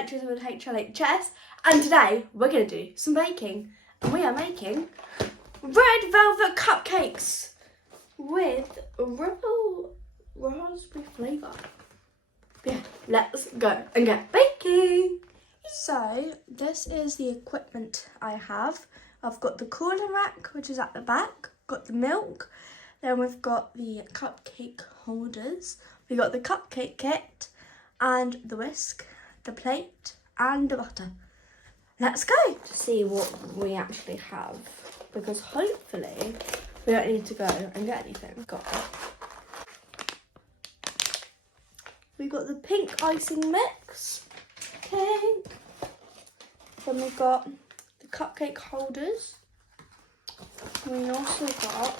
Adventures with Hlhs, and today we're going to do some baking. And we are making red velvet cupcakes with ripple raspberry flavour. Yeah, let's go and get baking. So this is the equipment I have. I've got the cooling rack, which is at the back, got the milk, then we've got the cupcake holders, we got the cupcake kit, and the whisk, the plate, and the butter. Let's go to see what we actually have, because hopefully we don't need to go and get anything. We got the pink icing mix, pink. Then we've got the cupcake holders. We also got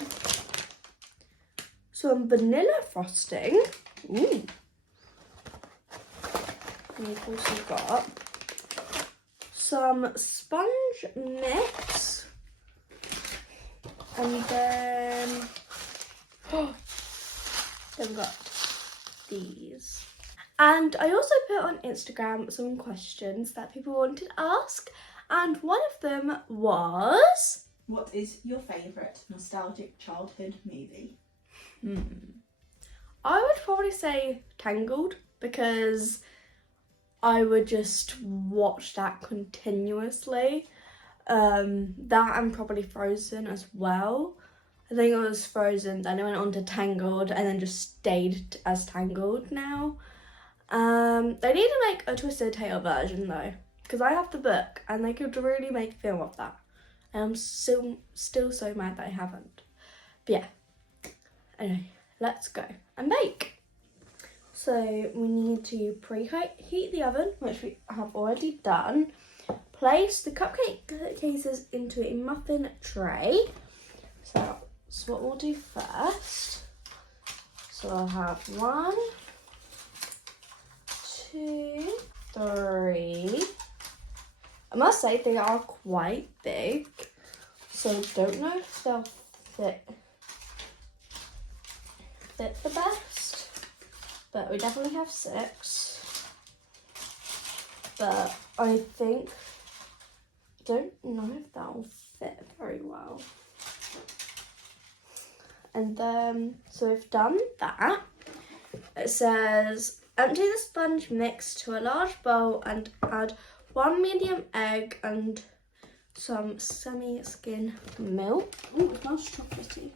some vanilla frosting. Ooh. We've also got some sponge mix, and then we've got these. And I also put on Instagram some questions that people wanted to ask, and one of them was, what is your favourite nostalgic childhood movie? I would probably say Tangled, because I would just watch that continuously. That and probably Frozen as well. I think it was Frozen, then I went on to Tangled, and then just stayed as Tangled now. They need to make a Twisted Tail version though, because I have the book and they could really make a film of that. And I'm still so mad that I haven't. But yeah, anyway, let's go and bake. So we need to preheat the oven, which we have already done. Place the cupcake cases into a muffin tray. So that's what we'll do first. So I'll have 1, 2, 3. I must say they are quite big, so don't know if they'll fit the best. But we definitely have 6. But I don't know if that'll fit very well. And then, so we've done that. It says, empty the sponge mix to a large bowl and add 1 medium egg and some semi-skim milk. Ooh, it smells chocolatey.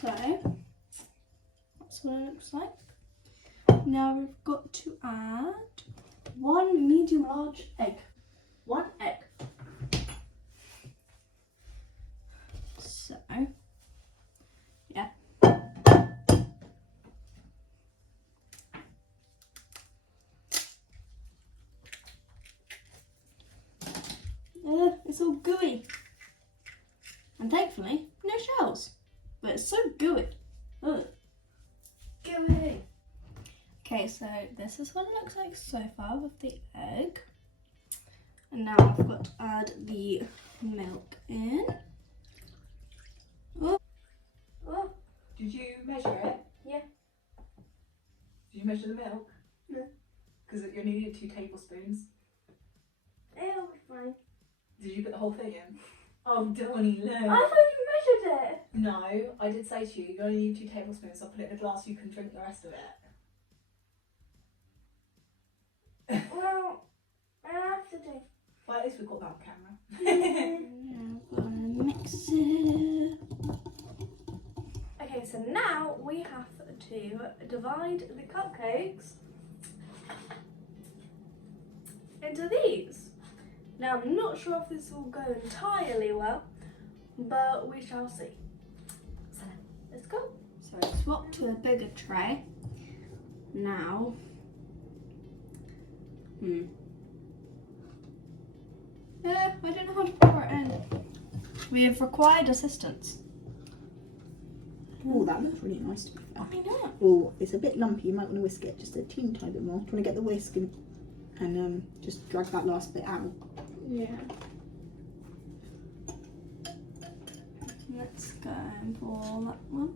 So, that's what it looks like. Now we've got to add 1 medium large egg. 1 egg. So, yeah. It's all gooey. And thankfully, no shells. But it's so gooey. Ugh. Gooey. Okay, so this is what it looks like so far with the egg. And now I've got to add the milk in. Oh. Oh. Did you measure it? Yeah. Did you measure the milk? No. Because you only needed 2 tablespoons. It'll be fine. Did you put the whole thing in? Oh, Donnie, look. I thought you measured it. No, I did say to you, you only need 2 tablespoons, so I'll put it in a glass, you can drink the rest of it. Well, I have to do. Well, at least we've got that on camera. Now we're gonna mix it. Okay, so now we have to divide the cupcakes into these. Now I'm not sure if this will go entirely well, but we shall see. So let's go. So I swapped to a bigger tray. Now, yeah, I don't know how to pour it in. We have required assistance. Oh, that looks really nice to be fair. I know. Oh, it's a bit lumpy, you might want to whisk it just a teeny tiny bit more. Do you want to get the whisk and just drag that last bit out? Yeah. Let's go and pour that one.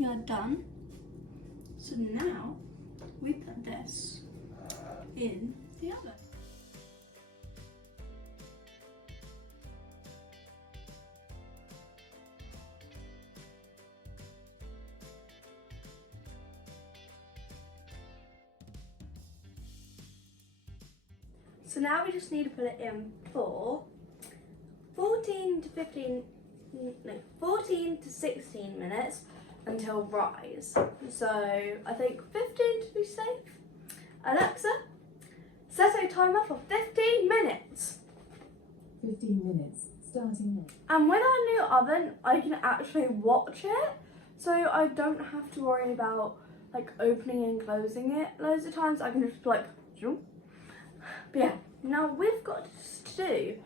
we are done. So now we put this in the oven. So now we just need to put it in for 14 to 16 minutes until rise. So I think 15 to be safe. Alexa, set a timer for 15 minutes. 15 minutes, starting now. And with our new oven, I can actually watch it, so I don't have to worry about like opening and closing it loads of times. I can just like, zoom. But yeah, now we've got to do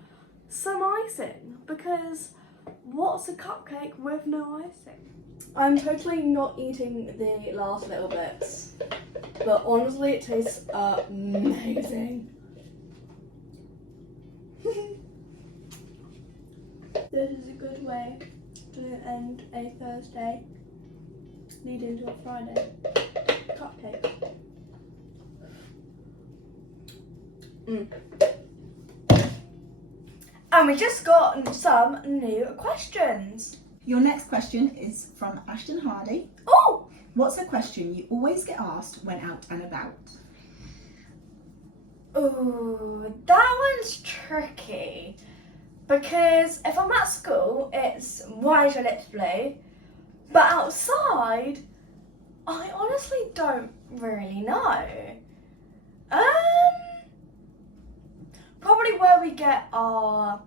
some icing, because what's a cupcake with no icing? I'm totally not eating the last little bits, but honestly it tastes amazing. This is a good way to end a Thursday leading to a Friday. Cupcake. And we just got some new questions. Your next question is from Ashton Hardy. Oh! What's a question you always get asked when out and about? Ooh, that one's tricky. Because if I'm at school, it's why is your lips blue? But outside, I honestly don't really know. Probably where we get our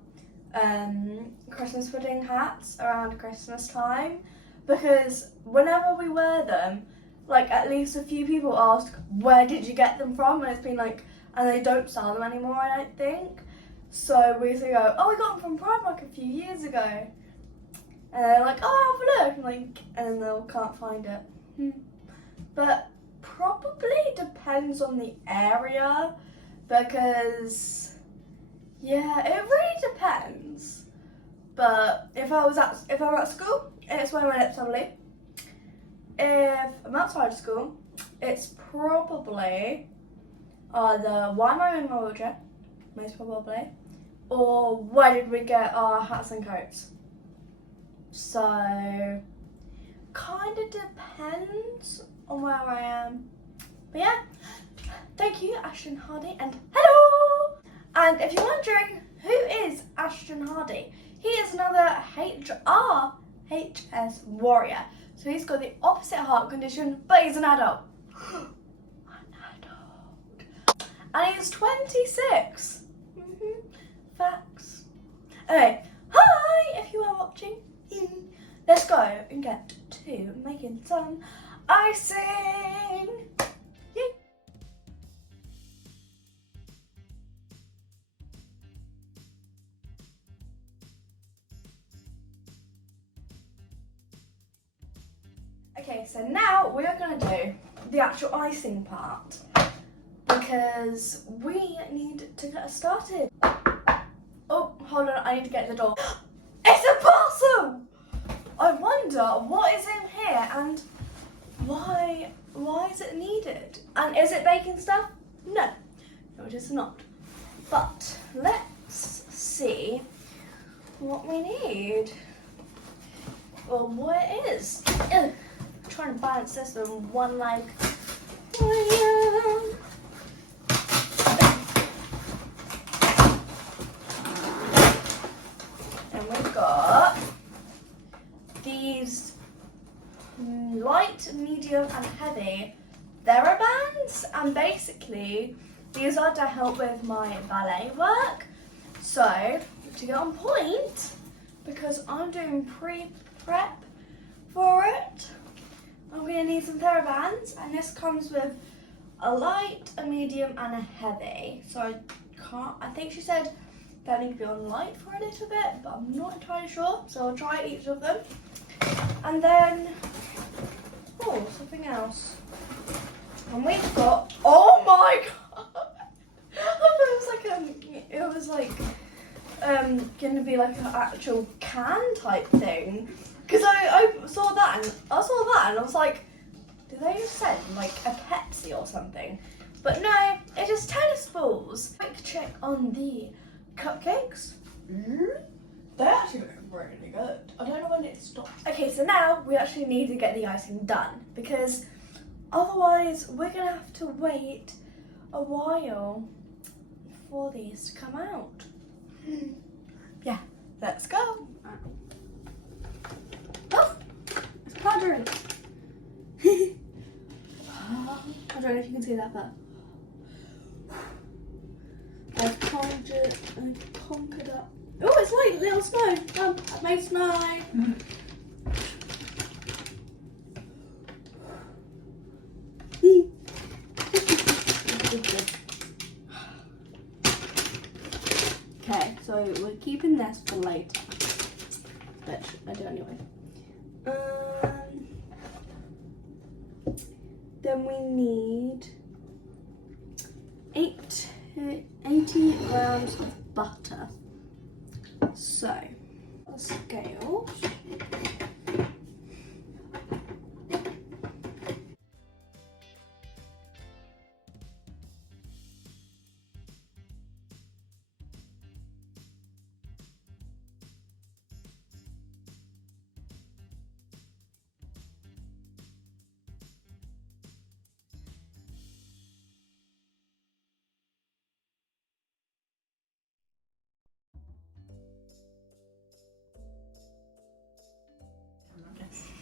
Christmas pudding hats around Christmas time, because whenever we wear them, like at least a few people ask, where did you get them from? And it's been like, and they don't sell them anymore, I don't think. So we usually go, oh, we got them from Primark a few years ago. And they're like, oh, have a look. And, like, and then they can't find it. But probably depends on the area, because yeah, it really depends. But if I'm at school, it's when my lips are blue. If I'm outside of school, it's probably either why am I in my wheelchair, most probably, or where did we get our hats and coats? So kind of depends on where I am. But yeah, thank you, Ashton Hardy, and hello! And if you're wondering, who is Ashton Hardy? He is another Hlhs warrior. So he's got the opposite heart condition, but he's an adult. An adult. And he's 26. Facts. Okay, hi if you are watching. Let's go and get to making some icing. Yay. Okay, so now we are going to do the actual icing part, because we need to get started. Oh, hold on, I need to get to the door. It's a parcel! I wonder what is in here and why is it needed? And is it baking stuff? No, it is not. But let's see what we need, or what it is. Ugh. Trying to balance this with one leg. And we've got these light, medium and heavy TheraBands, and basically these are to help with my ballet work. So to get on point, because I'm doing pre-prep for it, I'm going to need some TheraBands, and this comes with a light, a medium and a heavy. So I think she said that need to be on light for a little bit, but I'm not entirely sure, so I'll try each of them. And then, oh, something else. And we've got, oh my god! It was like going to be like an actual can type thing. Because I saw that and I was like, did they just send like a Pepsi or something? But no, it is tennis balls. Quick check on the cupcakes. They're actually looking really good. I don't know when it stops. Okay, so now we actually need to get the icing done because otherwise we're gonna have to wait a while for these to come out. Yeah, let's go. Oh, it's powdering. I don't know if you can see that, but I've conquered up. Oh, it's like little snow. I've made snow. Okay, so we're keeping this for later, which I do anyway. Then we need 80 grams of butter. So, a scale.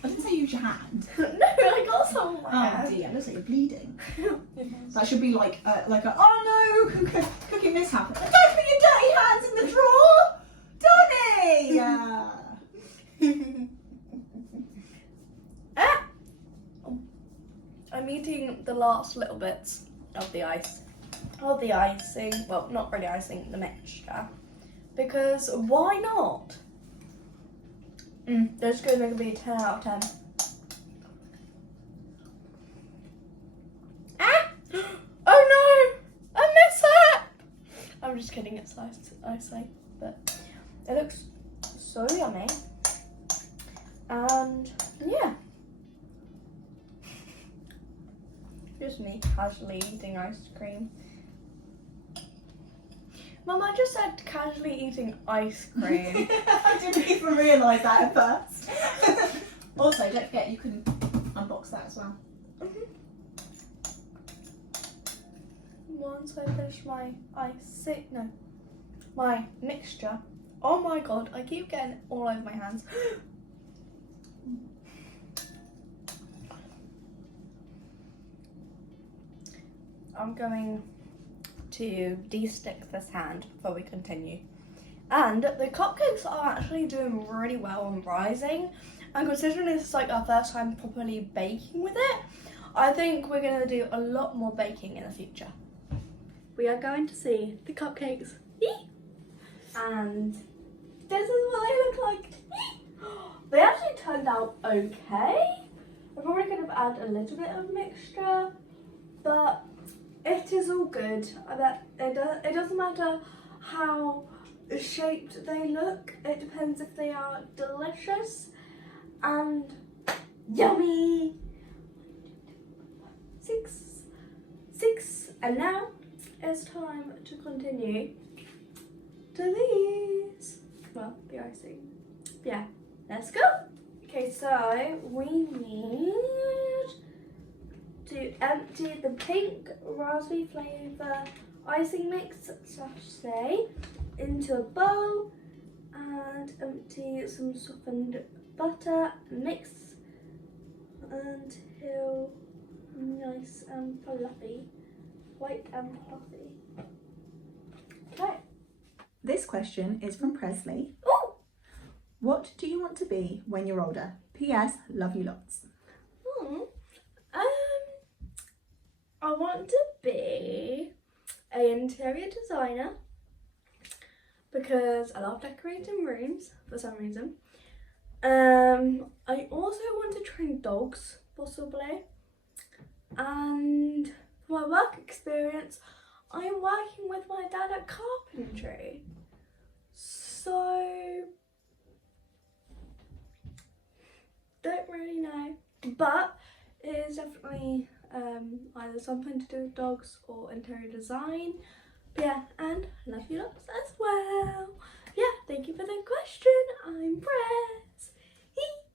I didn't say use your hand. No, I got some on my Oh hand. dear, looks like you're bleeding. That should be like a oh no, cooking this happened. Don't put your dirty hands in the drawer, Donny. I'm eating the last little bits of the icing. Well, not really icing, the mixture. Because why not? This is going to be a 10 out of 10. Ah! Oh no! I missed it! I'm just kidding, it's icing, but it looks so yummy. And yeah. Just me casually eating ice cream. Mum, I just said casually eating ice cream. I didn't even realise that at first. Also, don't forget you can unbox that as well. Once I finish my my mixture. Oh my god, I keep getting it all over my hands. I'm going to de-stick this hand before we continue. And the cupcakes are actually doing really well on rising. And considering this is like our first time properly baking with it, I think we're going to do a lot more baking in the future. We are going to see the cupcakes. And this is what they look like. They actually turned out okay. I probably could have added a little bit of mixture, but it is all good. I bet it doesn't matter how shaped they look. It depends if they are delicious and yummy. 6. And now it's time to continue to these. Well, the icing. Yeah, let's go. Okay, so we need to empty the pink raspberry flavour icing mix sachet into a bowl and empty some softened butter. Mix until nice and fluffy, white and fluffy. Okay. This question is from Presley. Oh! What do you want to be when you're older? P.S. Love you lots. I want to be an interior designer because I love decorating rooms for some reason. I also want to train dogs, possibly. And for my work experience, I am working with my dad at carpentry. So really know, but it is definitely either something to do with dogs or interior design. But yeah, and love you lots as well. Yeah, thank you for the question. I'm Press.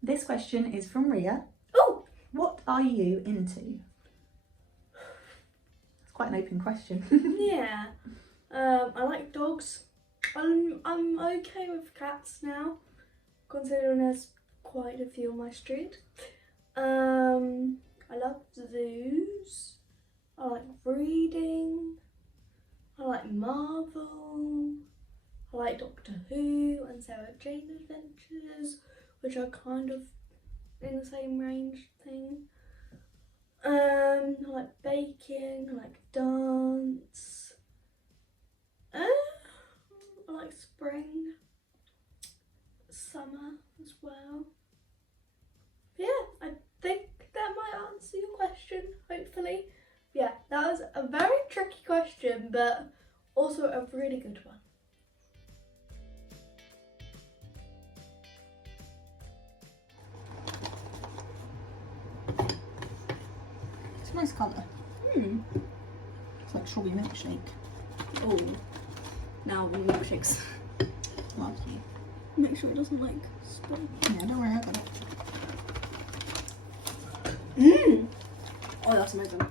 This question is from Ria. Oh, What are you into? It's quite an open question. yeah. I like dogs. I'm okay with cats now, considering there's quite a few on my street. I love zoos. I like reading. I like Marvel. I like Doctor Who and Sarah Jane Adventures, which are kind of in the same range thing. I like baking. I like dance. I like spring, summer as well. Yeah, I think that might answer your question, hopefully. Yeah, that was a very tricky question, but also a really good one. It's a nice colour. It's like strawberry milkshake. Oh, now the milkshakes. Lovely. Make sure it doesn't like spill. Yeah, don't worry, I got it. Oh, that's amazing.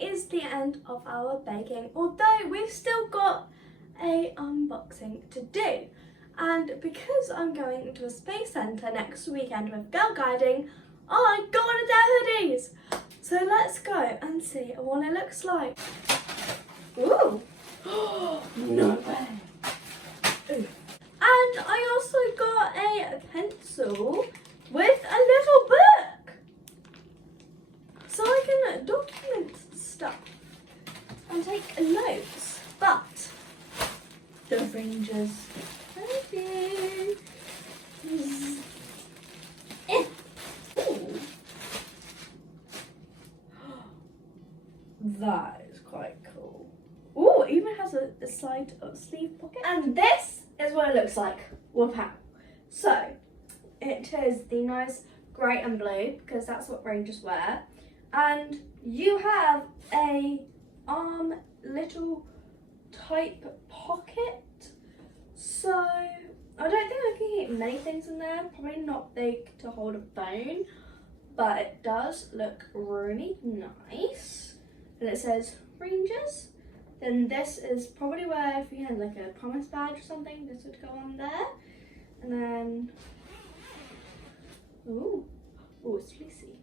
Is the end of our baking, although we've still got a unboxing to do. And because I'm going to a space centre next weekend with girl guiding, I got one of their hoodies. So let's go and see what it looks like. Ooh. No way. Ooh. And I also got a pencil with a little book, so I can document stuff and take notes. But the Rangers, thank you. Ooh. That is quite cool. Ooh, it even has a side sleeve pocket. And this is what it looks like. Wow. So it is the nice grey and blue, because that's what Rangers wear. And you have a little type pocket. So I don't think I can keep many things in there. Probably not big to hold a phone, but it does look really nice. And it says Rangers. Then this is probably where, if you had like a promise badge or something, this would go on there. And then, ooh, it's fleecy.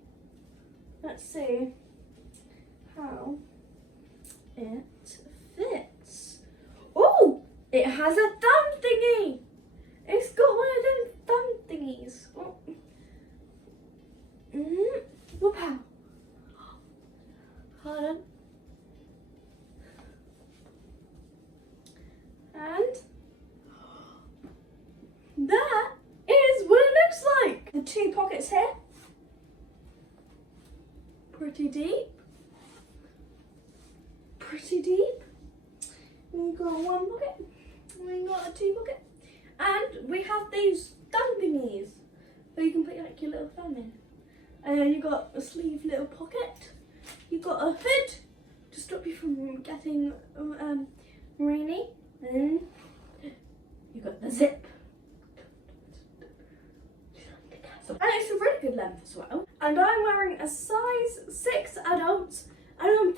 Let's see how it fits. Oh, it has a thumb thingy. It's got one of them thumb thingies. Oh. Wow. Hold on. And that is what it looks like. The two pockets here. Pretty deep. Pretty deep. We've got one pocket. We've got a two pocket. And we have these thumb thingies, so you can put like your little thumb in. And then you've got a sleeve little pocket. You've got a hood to stop you from getting rainy. And you've got the zip. And it's a really good length as well. And I'm wearing a size 6 adult and I'm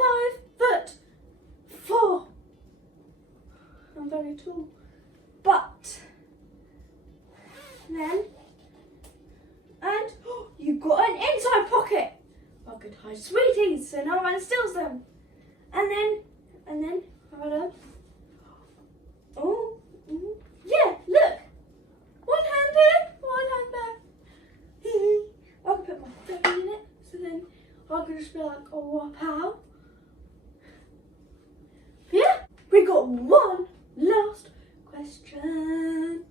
5'4". I'm very tall. But then, and you've got an inside pocket. I could hide sweeties so no one steals them. And then, hold on. Oh, yeah, look. One hand there, one hand there. I can put my phone in it, so then I can just be like, oh, pow. Yeah, we got one last question.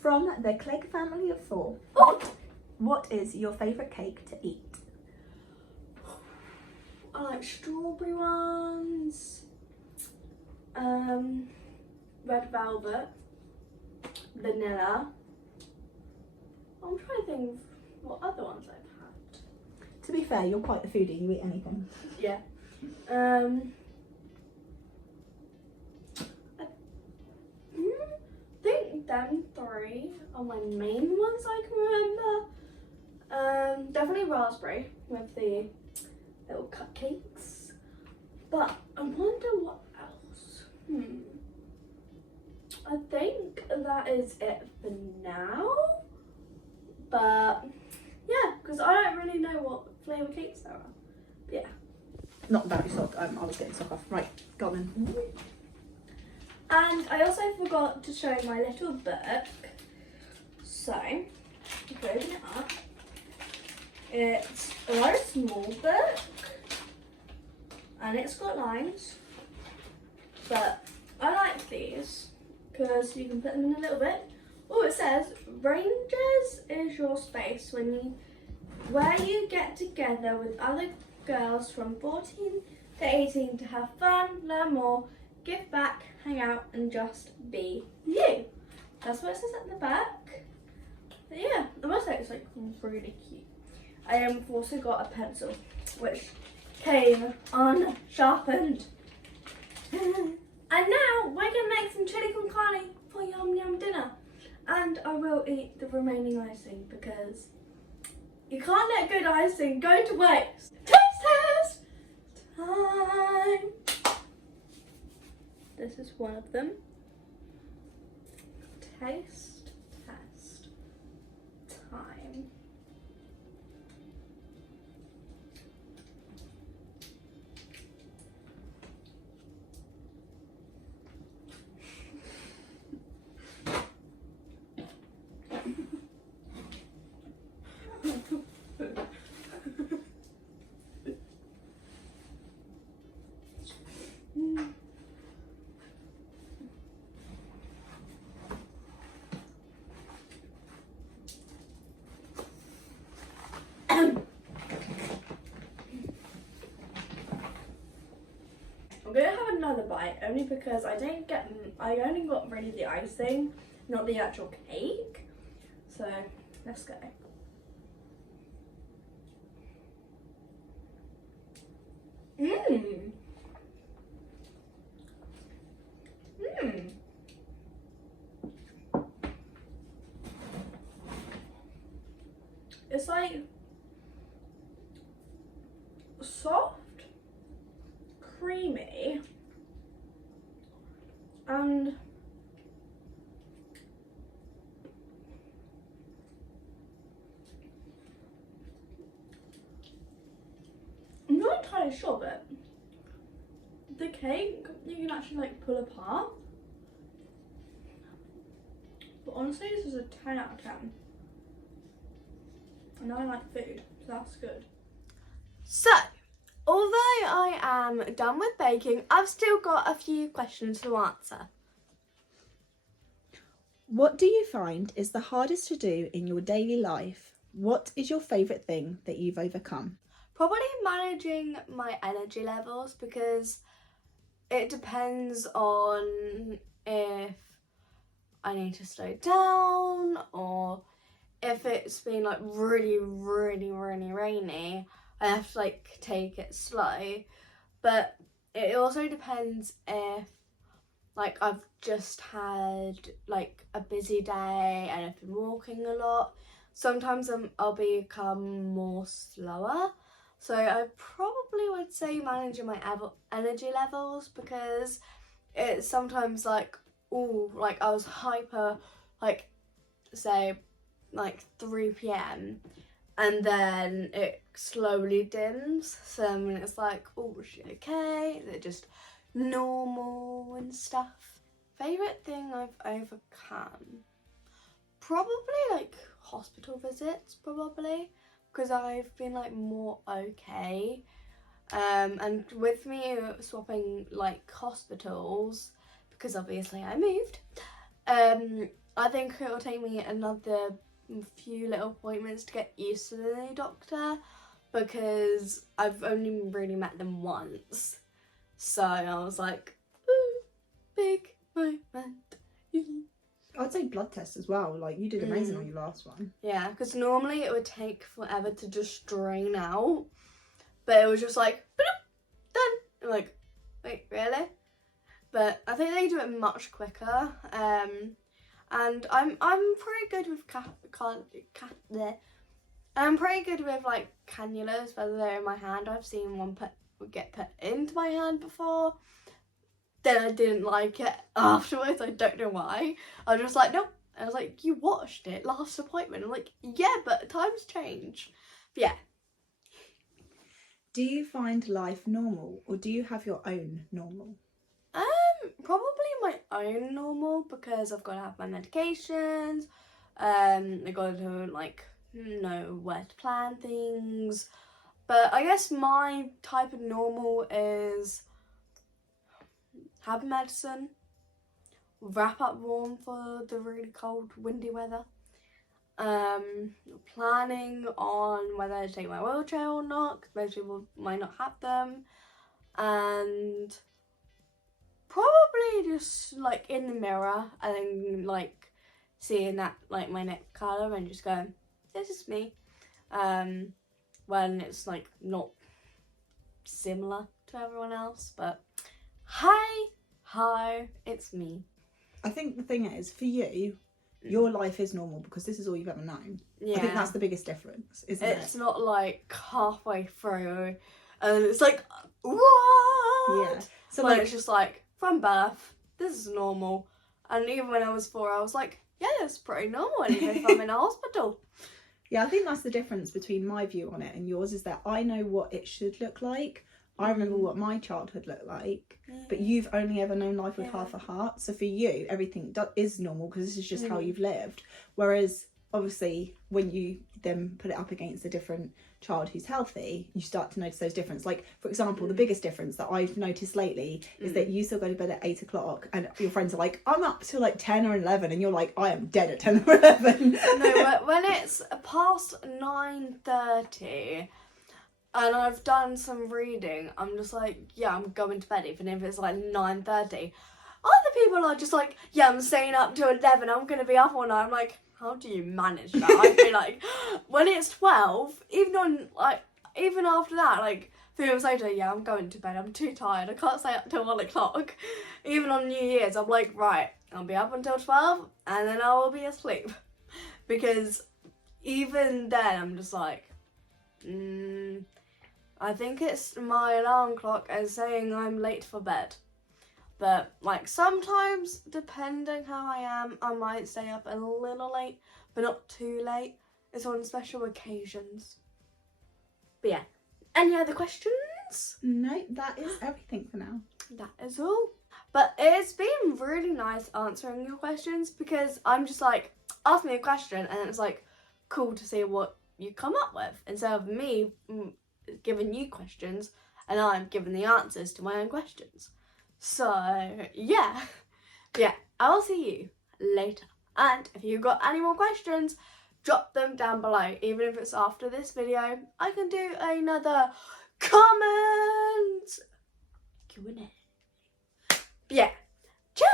From the Clegg family of 4, Oh, what is your favourite cake to eat? I like strawberry ones. Red velvet, vanilla. I'm trying to think of what other ones I've had. To be fair, you're quite the foodie, you eat anything. Yeah. I think them 3 are my main ones I can remember. Definitely raspberry with the little cupcakes. But I wonder what else. I think that is it for now. But yeah, because I don't really know what flavour cakes there are. But yeah. Not about your sock, I was getting sock off. Right, go on then. And I also forgot to show my little book. So, if you open it up, it's a very small book. And it's got lines. But I like these because you can put them in a little bit. Oh, it says, Rangers is your space where you get together with other girls from 14 to 18 to have fun, learn more, give back, hang out, and just be you. That's what it says at the back. But yeah, the website is like really cute. I have also got a pencil, which came unsharpened. And now we're gonna make some chili con carne for yum yum dinner. And I will eat the remaining icing because you can't let good icing go to waste. Taste test time. This is one of them. Taste test time. I'm gonna have another bite only because I only got rid of the icing, not the actual cake. So let's go. It's like soft, creamy, and I'm not entirely sure, but the cake you can actually like pull apart. But honestly, this is a 10 out of 10. And I like food, so that's good. So, although I am done with baking, I've still got a few questions to answer. What do you find is the hardest to do in your daily life? What is your favourite thing that you've overcome? Probably managing my energy levels, because it depends on if I need to slow down or if it's been like really rainy, I have to like take it slow. But it also depends if like I've just had like a busy day and I've been walking a lot, sometimes I'll become more slower. So I probably would say managing my energy levels, because it's sometimes like, oh, like I was hyper, like say like 3 p.m. and then it slowly dims. So then it's like, oh, is she okay? Is it just normal and stuff? Favourite thing I've overcome? Probably like hospital visits, probably, because I've been like more okay. And with me swapping like hospitals, because obviously I moved, I think it will take me another few little appointments to get used to the new doctor, because I've only really met them once. So I was like, ooh, big moment. I'd say blood tests as well. Like, you did amazing on your last one. Yeah, because normally it would take forever to just drain out, but it was just like, done. I'm like, wait, really? But I think they do it much quicker. And I'm pretty good with I'm pretty good with like cannulas, whether they're in my hand. I've seen one get put into my hand before. Then I didn't like it afterwards. I don't know why. I was just like, nope. I was like, you watched it last appointment. I'm like, yeah, but times change. But yeah. Do you find life normal, or do you have your own normal? Probably my own normal, because I've got to have my medications. I got to like know where to plan things. But I guess my type of normal is have medicine, wrap up warm for the really cold, windy weather. Planning on whether to take my wheelchair or not, because most people might not have them. And probably just like in the mirror and then like seeing that like my neck colour and just going, this is me. When it's like not similar to everyone else, but hi, it's me. I think the thing is, for you, your life is normal because this is all you've ever known. Yeah. I think that's the biggest difference, isn't it? It's not like halfway through and it's like, what? Yeah. So like, like, it's just like, from birth, this is normal. And even when I was 4, I was like, yeah, it's pretty normal, even if I'm in a hospital. yeah, I think that's the difference between my view on it and yours, is that I know what it should look like. I remember what my childhood looked like, but you've only ever known life with half a heart. So for you, everything is normal because this is just how you've lived. Whereas obviously when you then put it up against a different child who's healthy, you start to notice those differences. Like, for example, the biggest difference that I've noticed lately is that you still go to bed at 8 o'clock and your friends are like, I'm up till like 10 or 11, and you're like, I am dead at 10 or 11. No, when it's past 9:30 and I've done some reading, I'm just like, yeah, I'm going to bed, even if it's like 9:30. Other people are just like, yeah, I'm staying up till 11, I'm going to be up all night. I'm like, how do you manage that? I feel like when it's 12, even after that, like 3 hours later, yeah, I'm going to bed, I'm too tired, I can't stay up till 1 o'clock. Even on New Year's, I'm like, right, I'll be up until 12 and then I will be asleep. Because even then, I'm just like, I think it's my alarm clock and saying I'm late for bed. But like sometimes, depending how I am, I might stay up a little late, but not too late. It's on special occasions. But yeah, any other questions? No, that is everything for now. That is all. But it's been really nice answering your questions, because I'm just like, ask me a question and then it's like cool to see what you come up with, instead of me giving you questions and I'm giving the answers to my own questions. So yeah, I'll see you later. And if you've got any more questions, drop them down below. Even if it's after this video, I can do another comment Q&A. Yeah, ciao.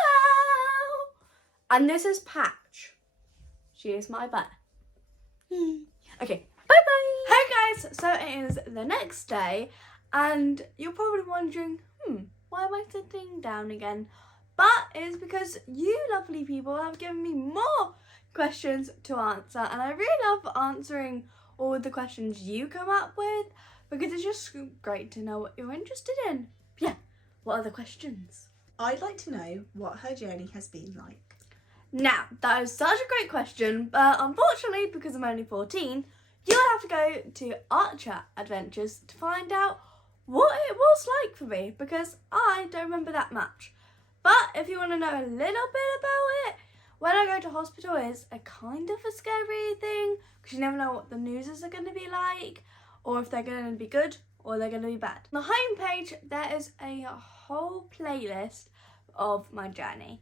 And this is Patch. She is my bear. Okay, bye-bye. Hey guys, so it is the next day and you're probably wondering, why am I sitting down again? but it's because you lovely people have given me more questions to answer, and I really love answering all the questions you come up with because it's just great to know what you're interested in. Yeah, what are the questions? I'd like to know what her journey has been like. Now, that is such a great question, but unfortunately, because I'm only 14, you'll have to go to Archer Adventures to find out what it was like for me, because I don't remember that much. But if you want to know a little bit about it, when I go to hospital is a kind of a scary thing, because you never know what the newses are going to be like, or if they're going to be good or they're going to be bad. On the homepage, there is a whole playlist of my journey.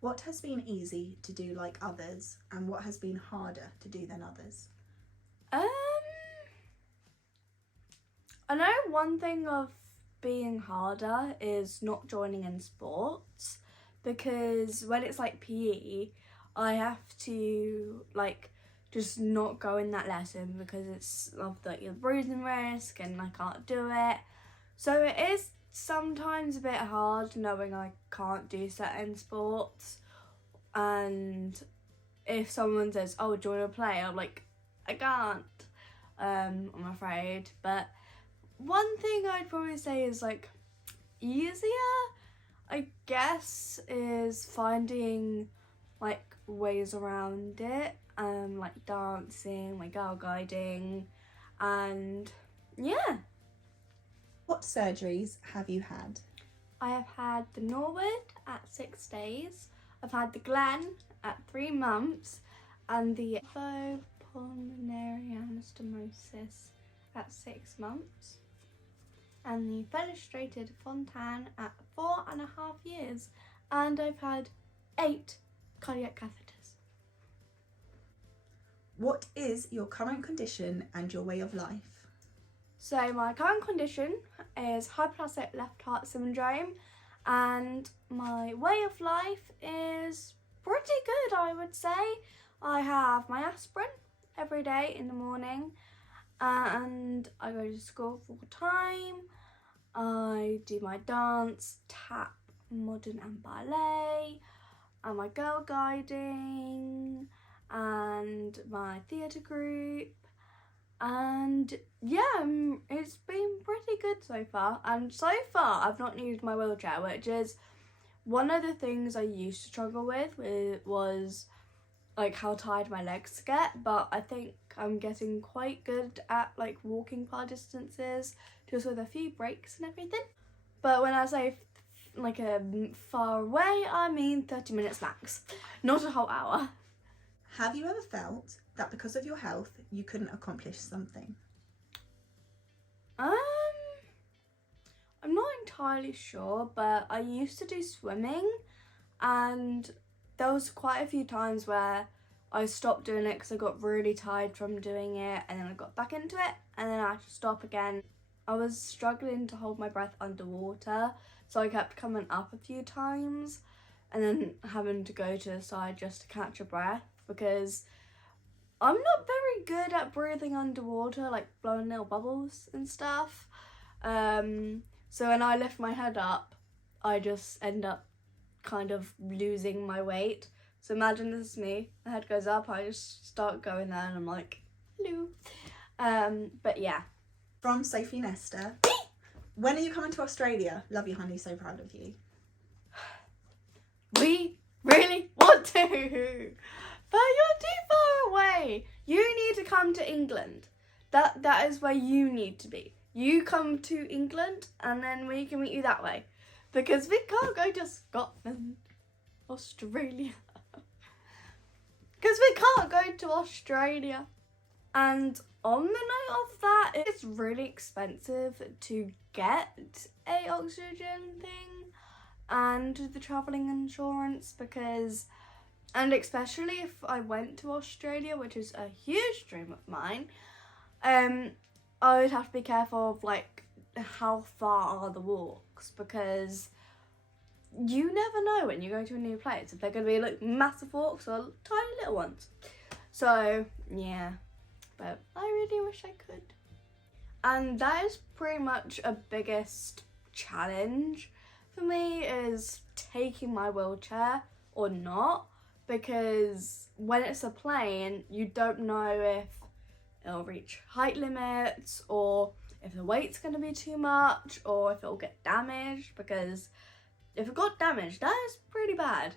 What has been easy to do like others, and what has been harder to do than others? I know one thing of being harder is not joining in sports, because when it's like PE, I have to like just not go in that lesson because it's of like the bruising risk and I can't do it. So it is sometimes a bit hard knowing I can't do certain sports, and if someone says, oh, do you want to play? I'm like, I can't, I'm afraid. But one thing I'd probably say is like easier, I guess, is finding like ways around it, like dancing, like girl guiding, and yeah. What surgeries have you had? I have had the Norwood at 6 days, I've had the Glen at 3 months, and the pulmonary anastomosis at 6 months, and the fenestrated Fontan at 4.5 years, and I've had 8 cardiac catheters. What is your current condition and your way of life? So my current condition is hypoplastic left heart syndrome, and my way of life is pretty good, I would say. I have my aspirin every day in the morning, and I go to school full time. I do my dance, tap, modern and ballet, and my girl guiding, and my theatre group. And yeah, it's been pretty good so far, and so far I've not needed my wheelchair, which is one of the things I used to struggle with was like how tired my legs get, but I think I'm getting quite good at like walking far distances, just with a few breaks and everything. But when I say like far away, I mean 30 minutes max, not a whole hour. Have you ever felt that because of your health you couldn't accomplish something? I'm not entirely sure, but I used to do swimming, and there was quite a few times where I stopped doing it because I got really tired from doing it, and then I got back into it, and then I had to stop again. I was struggling to hold my breath underwater, so I kept coming up a few times and then having to go to the side just to catch a breath, because I'm not very good at breathing underwater, like blowing little bubbles and stuff. So when I lift my head up, I just end up kind of losing my weight. So imagine this is me, my head goes up, I just start going there and I'm like, hello. But yeah. From Sophie Nesta, when are you coming to Australia? Love you, honey, so proud of you. We really want to, but you're too far away. You need to come to England. That is where you need to be. You come to England and then we can meet you that way, because we can't go to Scotland, Australia, because we can't go to Australia. And on the note of that, it's really expensive to get a oxygen thing and the travelling insurance, because, and especially if I went to Australia, which is a huge dream of mine, I would have to be careful of like how far are the walks, because you never know when you go to a new place if they're going to be like massive walks or tiny little ones. So yeah, but I really wish I could. And that is pretty much a biggest challenge for me is taking my wheelchair or not, because when it's a plane, you don't know if it'll reach height limits or if the weight's going to be too much or if it'll get damaged, because if it got damaged, that is pretty bad.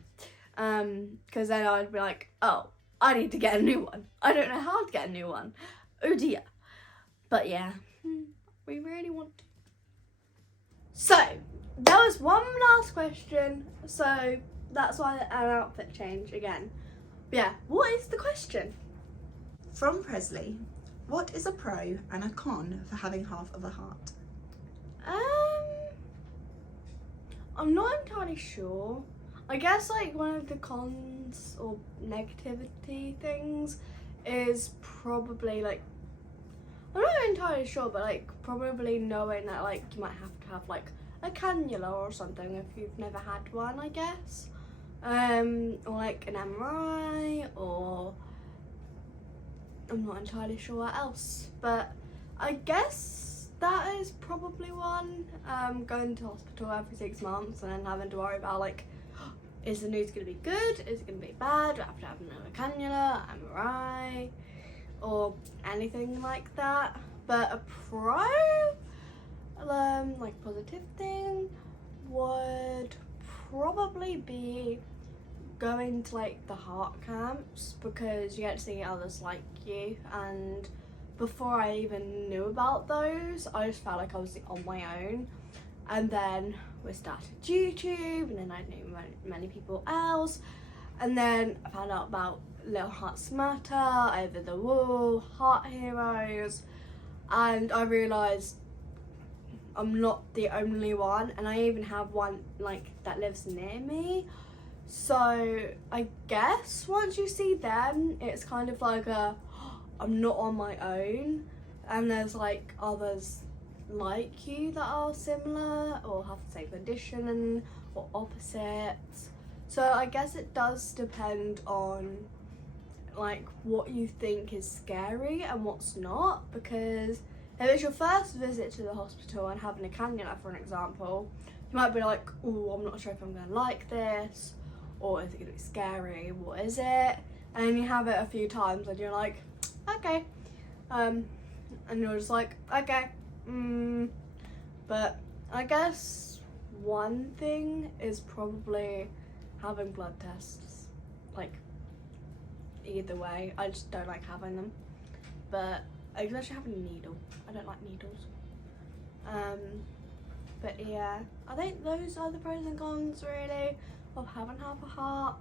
Because then I'd be like, oh, I need to get a new one. I don't know how to get a new one. Oh dear. But yeah, we really want to. So, there was one last question, so that's why an outfit change again. But yeah, what is the question? From Presley, what is a pro and a con for having half of a heart? I'm not entirely sure. I guess like one of the cons or negativity things is probably like, I'm not entirely sure, but like probably knowing that like you might have to have like a cannula or something if you've never had one, I guess. Or like an MRI, or I'm not entirely sure what else, but I guess that is probably one. Going to hospital every 6 months and then having to worry about like, is the news going to be good? Is it going to be bad? Do I have to have another cannula, MRI, or anything like that? But a pro, like positive thing, would probably be going to like the heart camps, because you get to see others like you, and before I even knew about those, I just felt like I was on my own. And then we started YouTube, and then I knew many people else, and then I found out about Little Hearts Matter, Over the Wall, Heart Heroes, and I realised I'm not the only one, and I even have one like that lives near me. So I guess once you see them, it's kind of like I'm not on my own, and there's like others like you that are similar or have the same condition or opposites. So I guess it does depend on like what you think is scary and what's not, because if it's your first visit to the hospital and having a cannula, for an example, you might be like, oh, I'm not sure if I'm going to like this, or is it going to be scary, what is it? And then you have it a few times and you're like, okay, and you're just like, okay, but I guess one thing is probably having blood tests, like either way. I just don't like having them, but especially having a needle, I don't like needles. But yeah, I think those are the pros and cons really of having half a heart.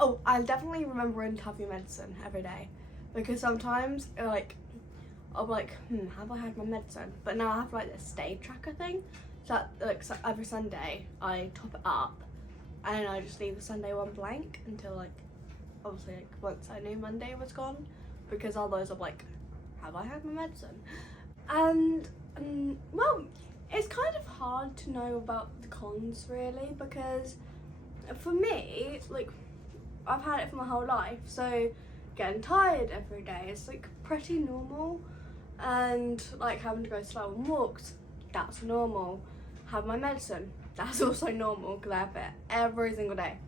Oh, I'll definitely remembering to have your medicine every day, because sometimes like I'll be like, have I had my medicine? But now I have like this stay tracker thing, so that like so every Sunday I top it up, and I just leave the Sunday one blank until like obviously like once I knew Monday was gone, because otherwise I'm like, have I had my medicine? And well, it's kind of hard to know about the cons really, because for me, like, I've had it for my whole life, so getting tired every day is like pretty normal, and like having to go slow on walks, that's normal. Have my medicine, that's also normal, because I have it every single day.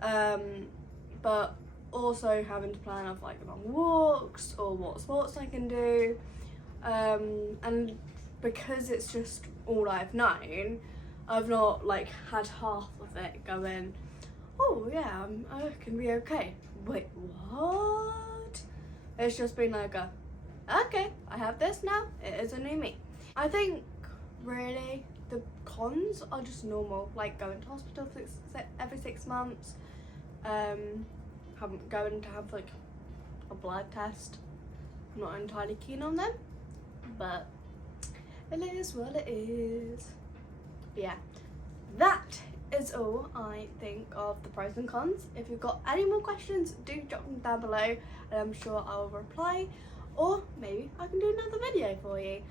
But also having to plan off like long walks or what sports I can do, and because it's just all I've known, I've not like had half of it going, oh yeah, I can be okay. Wait, what? It's just been like okay, I have this now, it is a new me. I think really the cons are just normal, like going to hospital every 6 months, going to have like a blood test. I'm not entirely keen on them, but it is what it is. But yeah, that is all I think of the pros and cons. If you've got any more questions, do drop them down below and I'm sure I'll reply, or maybe I can do another video for you.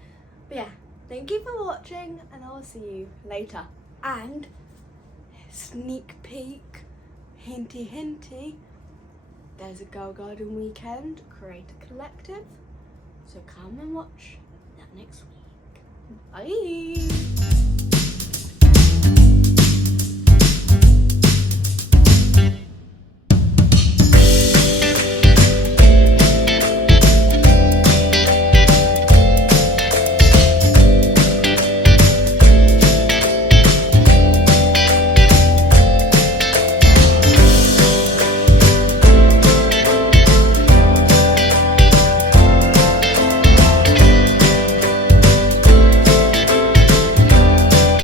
But yeah, thank you for watching, and I will see you later. And sneak peek, hinty hinty, there's a Girl Garden weekend creator collective, so come and watch that next week. Bye.